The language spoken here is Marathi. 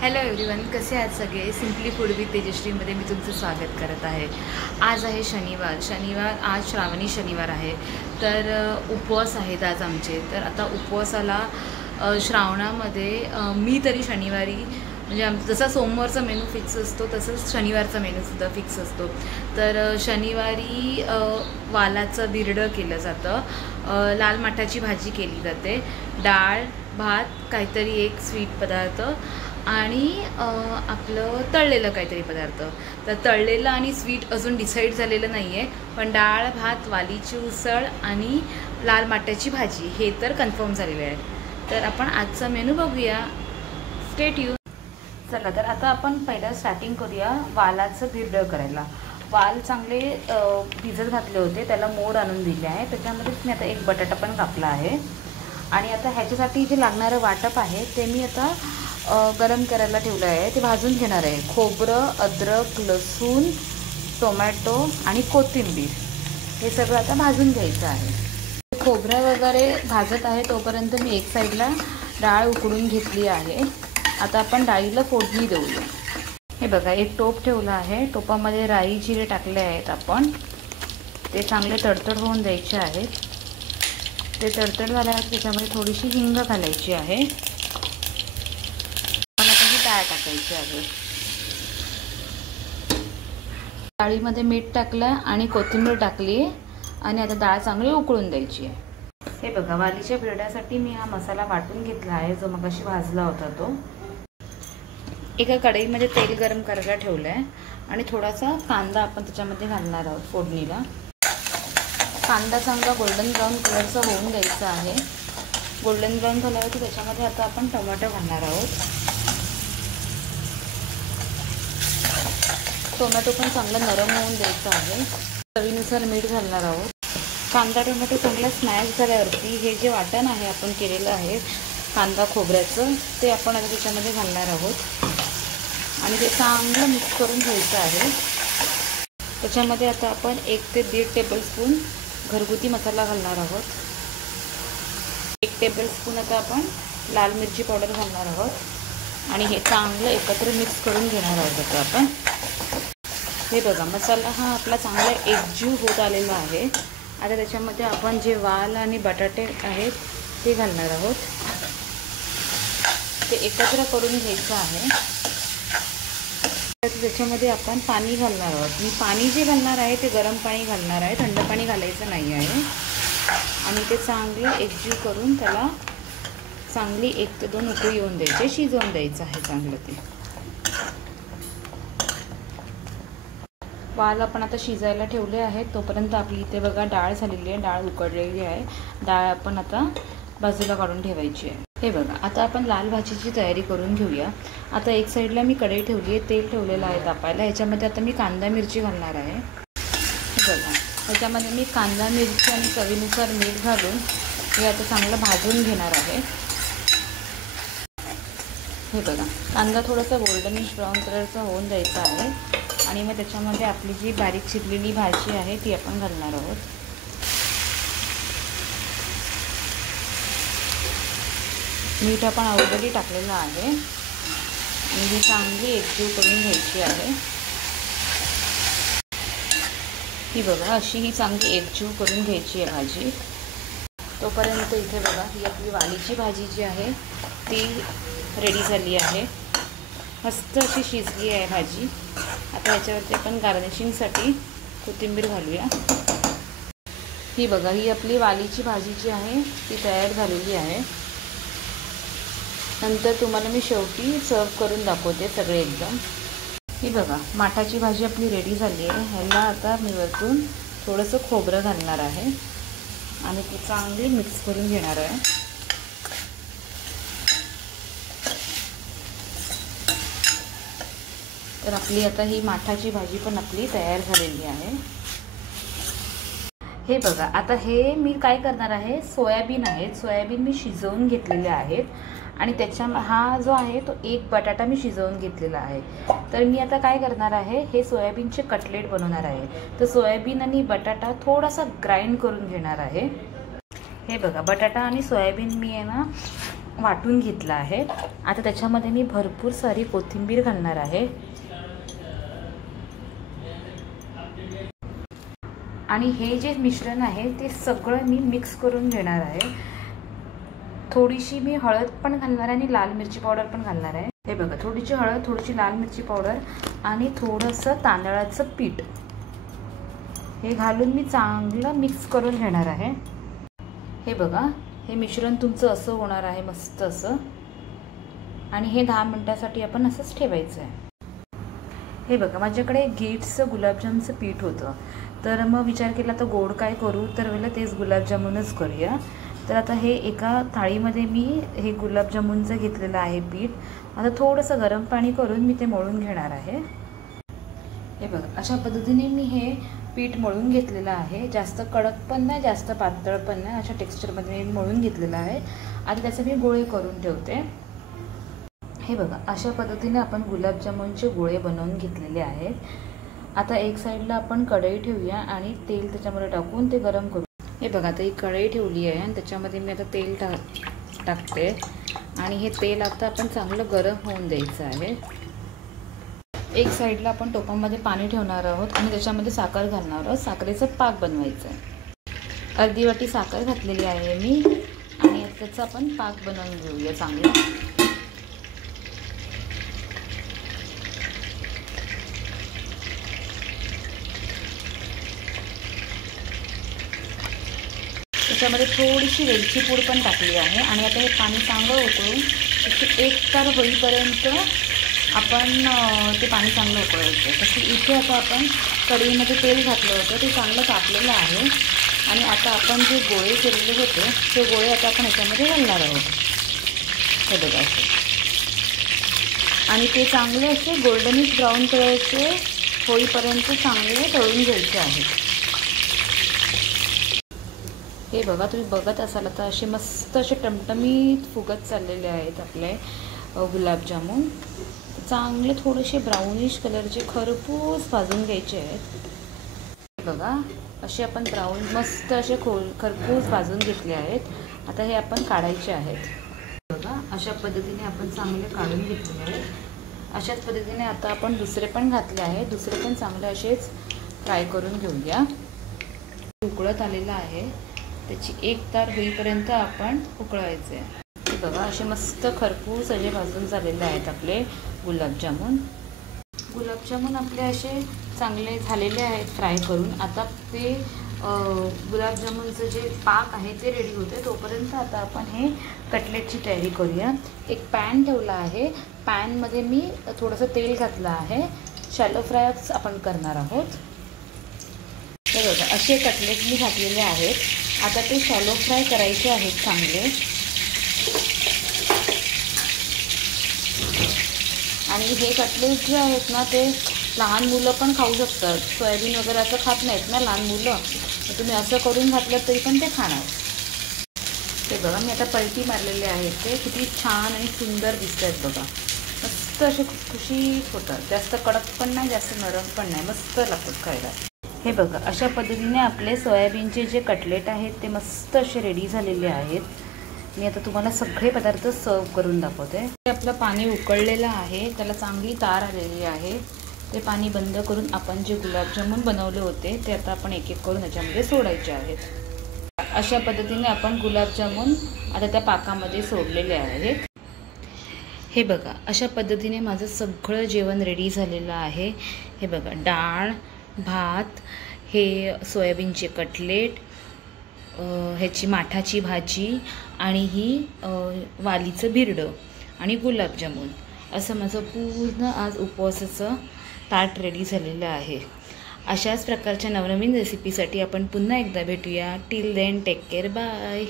हॅलो एव्हरीवन, कसे आहात सगळे. सिम्पली फूड विथ तेजश्रीमध्ये मी तुमचं स्वागत करत आहे. आज आहे शनिवार. आज श्रावणी शनिवार आहे. तर उपवास आहेत आज आमचे. तर आता उपवासाला श्रावणामध्ये मी तरी शनिवारी म्हणजे जसा सोमवारचा मेनू फिक्स असतो तसंच शनिवारचा मेनूसुद्धा फिक्स असतो. तर शनिवारी वालाचं बिरडं केलं जातं, लाल माठाची भाजी केली जाते, डाळ भात, काहीतरी एक स्वीट पदार्थ आणि आपलं तळलेलं काहीतरी पदार्थ. तर तळलेलं आणि स्वीट अजून डिसाईड झालेलं नाही आहे, पण डाळ भात, वालीची उसळ आणि लाल माट्याची भाजी हे तर कन्फर्म झालेलं आहे. तर आपण आजचा मेनू बघूया. Stay tune. चला, तर आता आपण पहिला स्टार्टिंग करूया वालाचं बिरडं करायला. वाल चांगले भिजत घातले होते, त्याला मोड आणून दिले आहे. त्याच्यामध्येच मी आता एक बटाटा पण कापला आहे. आणि आता ह्याच्यासाठी जे लागणारं वाटप आहे ते मी आता गरम करायला ठेवलं आहे. ते भाजून घेणार आहे. खोबरं, अद्रक, लसूण, टोमॅटो आणि कोथिंबीर हे सगळं आता भाजून घ्यायचं आहे. खोबरं वगैरे भाजत आहे तोपर्यंत मी एक साईडला डाळ उकडून घेतली आहे. आता आपण डाळीला फोडणी देऊया. हे बघा, एक टोप ठेवला आहे. टोपामध्ये राई जिरे टाकले आहेत. आपण ते चांगले तडतड होऊन द्यायचे आहेत. ते तडतड झाल्यावर त्याच्यामध्ये थोडीशी हिंग घालायची आहे. मला त्याची डाळ टाकायची आहे. डाळीमध्ये मीठ टाकलं आणि कोथिंबीर टाकली आणि आता डाळ चांगली उकळून द्यायची आहे. हे बघा, वालीच्या बिरड्यासाठी मी हा मसाला वाटून घेतला आहे, जो मगाशी भाजला होता तो. एका कढईमध्ये तेल गरम करायला ठेवलं आहे आणि थोडासा कांदा आपण त्याच्यामध्ये घालणार आहोत फोडणीला. कांदा चांगला गोल्डन ब्राऊन कलरचा होऊन द्यायचा आहे. गोल्डन ब्राऊन झाल्यावर त्याच्यामध्ये आता आपण टोमॅटो घालणार आहोत. टोमॅटो पण चांगला नरम होऊन द्यायचा आहे. चवीनुसार मीठ घालणार आहोत. कांदा टोमॅटो चांगला स्मॅश झाल्यावरती हे जे वाटण आहे आपण केलेलं आहे कांदा खोबऱ्याचं, ते आपण आता त्याच्यामध्ये घालणार आहोत आणि ते चांगलं मिक्स करून घ्यायचं आहे. त्याच्यामध्ये आता आपण 1 ते 1.5 टेबलस्पून घरगुती मसाला घालणार आहोत. 1 टेबलस्पून आता आपण लाल मिरची पावडर घालणार आहोत आणि हे चांगलं एकत्र मिक्स करून घेणार आहोत. आता आपण हे बघा, मसाला हा आपला चांगला एकजीव होत आलेला आहे. आता त्याच्यामध्ये आपण जे वाल आणि बटाटे आहेत ते घालणार आहोत. ते एकत्र करून घ्यायचं आहे. त्याच्यामध्ये आपण पाणी घालणार आहोत. मी पाणी जे घालणार आहे ते गरम पाणी घालणार आहे, थंड पाणी घालायचं नाही आहे. आणि ते चांगलं एकजीव करून त्याला चांगली 1 ते 2 उकळी येऊन द्यायचे, शिजवून द्यायचं आहे चांगलं. ते वाल आपण आता शिजायला ठेवले आहेत. तोपर्यंत आपली इथे बघा डाळ झालेली आहे, डाळ उकडलेली आहे. डाळ आपण आता बाजूला काढून ठेवायची आहे. हे बघा, आता आपण लाल भाजीची तयारी करून घेऊया. आता एक साईडला मी कढई ठेवली आहे, तेल ठेवलेलं आहे तापायला. ह्याच्यामध्ये आता मी कांदा मिरची घालणार आहे. हे बघा, ह्याच्यामध्ये मी कांदा मिरची आणि चवीनुसार मीठ घालून हे आता चांगलं भाजून घेणार आहे. हे बघा, कांदा थोडासा गोल्डनिश ब्राऊन कलरचा होऊन द्यायचा आहे आणि मग त्याच्यामध्ये आपली जी बारीक चिरलेली भाजी आहे ती आपण घालणार आहोत. मीठ आपण ऑलरेडी टाकलेलं आहे आणि ही चांगली एकजीव करून घ्यायची आहे. ही बघा, अशी ही चांगली एकजीव करून घ्यायची आहे भाजी. तोपर्यंत इथे बघा, ही आपली वालीची भाजी जी आहे ती रेडी झाली आहे. मस्त अशी शिजली आहे भाजी. आता ह्याच्यावरती आपण गार्निशिंगसाठी कोथिंबीर घालूया. ही बघा, ही आपली वालीची भाजी जी आहे ती तयार झालेली आहे. नंतर तुम्हाला मी शेवटी सर्व करून दाखवते सगळे एकदम. ही बघा, माठाची भाजी आपली रेडी झाली आहे. ह्याला आता मी वरतून थोडंसं खोबरं घालणार आहे आणि ती चांगली मिक्स करून घेणार आहे. तर आपली आता ही माठाची भाजी पण आपली तयार झालेली आहे. हे बघा, आता हे मी काय करणार आहे, सोयाबीन आहेत. सोयाबीन मी शिजवून घेतलेले आहेत आणि हा जो आहे तो 1 बटाटा मी शिजवून घेतलेला आहे. तर मी आता काय करणार आहे, हे सोयाबीनचे कटलेट बनवणार आहे. तर सोयाबीन आणि बटाटा थोडासा ग्राइंड करून घेणार आहे. हे बघा, बटाटा आणि सोयाबीन मी आहे ना वाटून घेतला आहे. आता त्याच्यामध्ये मी भरपूर सारी कोथिंबीर घालणार आहे आणि हे जे मिश्रण आहे ते सगळं मी मिक्स करून घेणार आहे. थोडीशी मी हळद पण घालणार आहे आणि लाल मिरची पावडर पण घालणार आहे. हे बघा, थोडीशी हळद, थोडीशी लाल मिरची पावडर आणि थोडंसं तांदळाचं पीठ हे घालून मी चांगलं मिक्स करून घेणार आहे. हे बघा, हे मिश्रण तुमचं असं होणार आहे, मस्त असं. आणि हे 10 मिनिटासाठी आपण असंच ठेवायचं आहे. हे बघा, माझ्याकडे गेट्सचं गुलाबजामचं पीठ होतं, तर मग विचार केला तर गोड काय करू, तर वेळेला तेच गुलाबजामुनच करूया. तर आता हे एका थाळीमध्ये मी हे गुलाबजामुनचं घेतलेलं आहे पीठ. आता थोडंसं गरम पाणी करून मी ते मळून घेणार आहे. हे बघा, अशा पद्धतीने मी हे पीठ मळून घेतलेलं आहे. जास्त कडक पण नाही, जास्त पातळ पण नाही, अशा टेक्स्चरमध्ये मी मळून घेतलेलं आहे. आता त्याचे मी गोळे करून ठेवते. हे बघा, अशा पद्धतीने आपण गुलाबजामुनचे गोळे बनवून घेतलेले आहेत. आता एक साईडला आपण कढई ठेवूया आणि तेल त्याच्यामध्ये टाकून ते गरम करू. हे बघा, आता ही कढई ठेवली आहे आणि त्याच्यामध्ये मी आता तेल टाकते आणि हे तेल आता आपण चांगलं गरम होऊन द्यायचं आहे. एक साईडला आपण टोपामध्ये पाणी ठेवणार आहोत आणि त्याच्यामध्ये साखर घालणार आहोत. साखरेचं पाक बनवायचं आहे. अर्धी वाटी साखर घातलेली आहे मी आणि त्याचा आपण पाक बनवून घेऊया चांगला. त्याच्यामध्ये थोडीशी वेलची पूड पण टाकली आहे आणि आता हे पाणी चांगलं उकळून त्याची एक तार होईपर्यंत आपण ते पाणी चांगलं उकळायचं. तसं इथे आता आपण कढईमध्ये तेल घातलं होतं, ते चांगलं तापलेलं आहे आणि आता आपण जे गोळे केलेले होते ते गोळे आता आपण याच्यामध्ये घालणार आहोत. हे बघा असे, आणि ते चांगले असे गोल्डनिश ब्राऊन कलरचे होईपर्यंत चांगले तळून घ्यायचे आहेत. हे बघा, तुम्ही बघत असाल आता असे मस्त असे टमटमीत फुगत चाललेले आहेत आपले गुलाबजामुन. चांगले थोडेसे ब्राउनिश कलरचे खरपूस भाजून घ्यायचे आहेत. हे बघा, असे आपण ब्राऊन मस्त असे खरपूस भाजून घेतले आहेत. आता हे आपण काढायचे आहेत. बघा, अशा पद्धतीने आपण चांगले काढून घेतलेले आहेत. अशाच पद्धतीने आता आपण दुसरे पण घातले आहेत. दुसरे पण चांगले असेच फ्राय करून घेऊया. उकळत आलेलं आहे, त्याची एक तार होईपर्यंत आपण उकळवायचे आहे. बघा, असे मस्त खरपूस असे भाजून झालेले आहेत आपले गुलाबजामुन. गुलाबजामुन आपले असे चांगले झालेले आहेत फ्राय करून. आता ते गुलाबजामुनचं जे पाक आहे ते रेडी होते, तोपर्यंत आता आपण हे कटलेटची तयारी करूया. एक पॅन ठेवला आहे, पॅनमध्ये मी थोडंसं तेल घातलं आहे. शॅलो फ्रायच आपण करणार आहोत. हे बघा, असे कटलेट मी घातलेले आहेत. आता ते शॅलो फ्राय करायचे आहेत चांगले. आणि हे कटलेट जे आहेत ना, ते लहान मुलं पण खाऊ शकतात. सोयाबीन वगैरे असं खात नाहीत ना लहान मुलं, तर तुम्ही असं करून घातलं तरी पण ते खाणार. ते बघा, मी आता पलटी मारलेले आहेत. ते किती छान आणि सुंदर दिसत आहेत बघा. मस्त असे खुशखुशीत होतात. जास्त कडक पण नाही, जास्त नरम पण नाही, मस्त लागतात खायला. हे बघा, अशा पद्धतीने आपले सोयाबीनचे जे कटलेट आहेत ते मस्त असे रेडी झालेले आहेत. मी आता तुम्हाला सगळे पदार्थ सर्व करून दाखवते. आपलं पाणी उकळलेलं आहे, त्याला चांगली तार आलेली आहे. ते पाणी बंद करून आपण जे गुलाबजामुन बनवले होते ते आता आपण एक एक करून याच्यामध्ये सोडायचे आहेत. अशा पद्धतीने आपण गुलाबजामुन आता त्या पाकामध्ये सोडलेले आहेत. हे बघा, अशा पद्धतीने माझं सगळं जेवण रेडी झालेलं आहे. हे बघा, डाळ, भात, हे सोयाबीनचे कटलेट, ह्याची माठाची भाजी आणि ही वालीचं बिरडं आणि गुलाबजामुन, असं माझं पूर्ण आज उपवासाचं ताट रेडी झालेलं आहे. अशाच प्रकारच्या नवनवीन रेसिपीसाठी आपण पुन्हा एकदा भेटूया. Till then take care, bye.